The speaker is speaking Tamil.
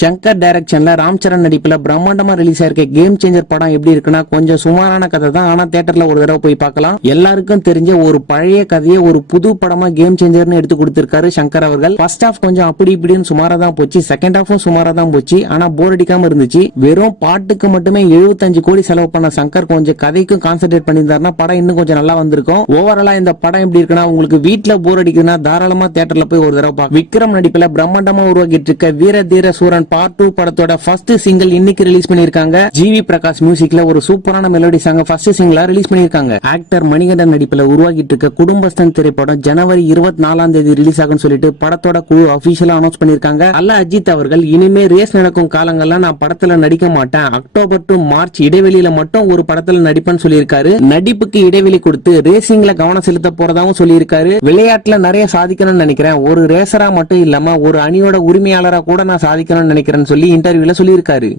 சங்கர் டைரக்ஷன்ல ராம் சரண் நடிப்புல பிரம்மாண்டமா ரிலீஸ் ஆயிருக்க கேம் சேஞ்சர் படம் எப்படி இருக்குன்னா கொஞ்சம் சுமாரான கதை தான். ஆனா தேட்டர்ல ஒரு தடவை போய் பார்க்கலாம். எல்லாருக்கும் தெரிஞ்ச ஒரு பழைய கதையை ஒரு புது படமா கேம் சேஞ்சர்னு எடுத்து கொடுத்திருக்காரு சங்கர் அவர்கள். ஃபர்ஸ்ட் ஹாஃப் கொஞ்சம் அப்படி இப்படின்னு சுமாரா தான் போச்சு. செகண்ட் ஹாஃபும் சுமாரா தான் போச்சு. ஆனா போர் அடிக்காம இருந்துச்சு. வெறும் பாட்டுக்கு மட்டுமே 75 கோடி செலவு பண்ண சங்கர் கொஞ்சம் கதைக்கும் கான்சென்ட்ரேட் பண்ணியிருந்தாருன்னா படம் இன்னும் கொஞ்சம் நல்லா வந்திருக்கும். ஓவராலா இந்த படம் எப்படி இருக்குன்னா உங்களுக்கு வீட்டுல போர் அடிக்குதுன்னா தாராளமா தேட்டர்ல போய் ஒரு தடவை விக்ரம் நடிப்புல பிரம்மாண்டமா உருவாக்கிட்டு இருக்க வீர தீர சூரன் பார்ட் டூ படத்தோட ஃபர்ஸ்ட் சிங்கிள் இன்னைக்கு ரிலீஸ் பண்ணிருக்காங்க ஜிவி பிரகாஷ் மியூசிக்ல ஒரு சூப்பரான மெலோடி சாங் ஃபர்ஸ்ட் சிங்கிளா ரிலீஸ் பண்ணிருக்காங்க ஆக்டர் மணிகண்டன் நடிப்புல உருவாகிட்டு இருக்க குடும்பஸ்தன் திரைப்படம் ஜனவரி இருபத்தி நாலாம் தேதி ரிலீஸ் ஆகும் சொல்லிட்டு படத்தோட குழு அபிஷியலா அனௌன்ஸ் பண்ணிருக்காங்க அல்ல அஜித் அவர்கள் இனிமே ரேஸ் நடக்கும் காலங்கள்ல நான் படத்துல நடிக்க மாட்டேன். அக்டோபர் டு மார்ச் இடைவெளியில மட்டும் ஒரு படத்துல நடிப்பேன்னு சொல்லியிருக்காரு. நடிப்புக்கு இடைவெளி கொடுத்து ரேசிங்ல கவனம் செலுத்த போறதாவும் சொல்லியிருக்காரு. விளையாட்டுல நிறைய சாதிக்கணும்னு நினைக்கிறேன். ஒரு ரேசரா மட்டும் இல்லாம ஒரு அணியோட உரிமையாளரா கூட நான் சாதிக்கணும்னு நினைக்கிறேன்னு சொல்லி இன்டர்வியூல சொல்லியிருக்காரு.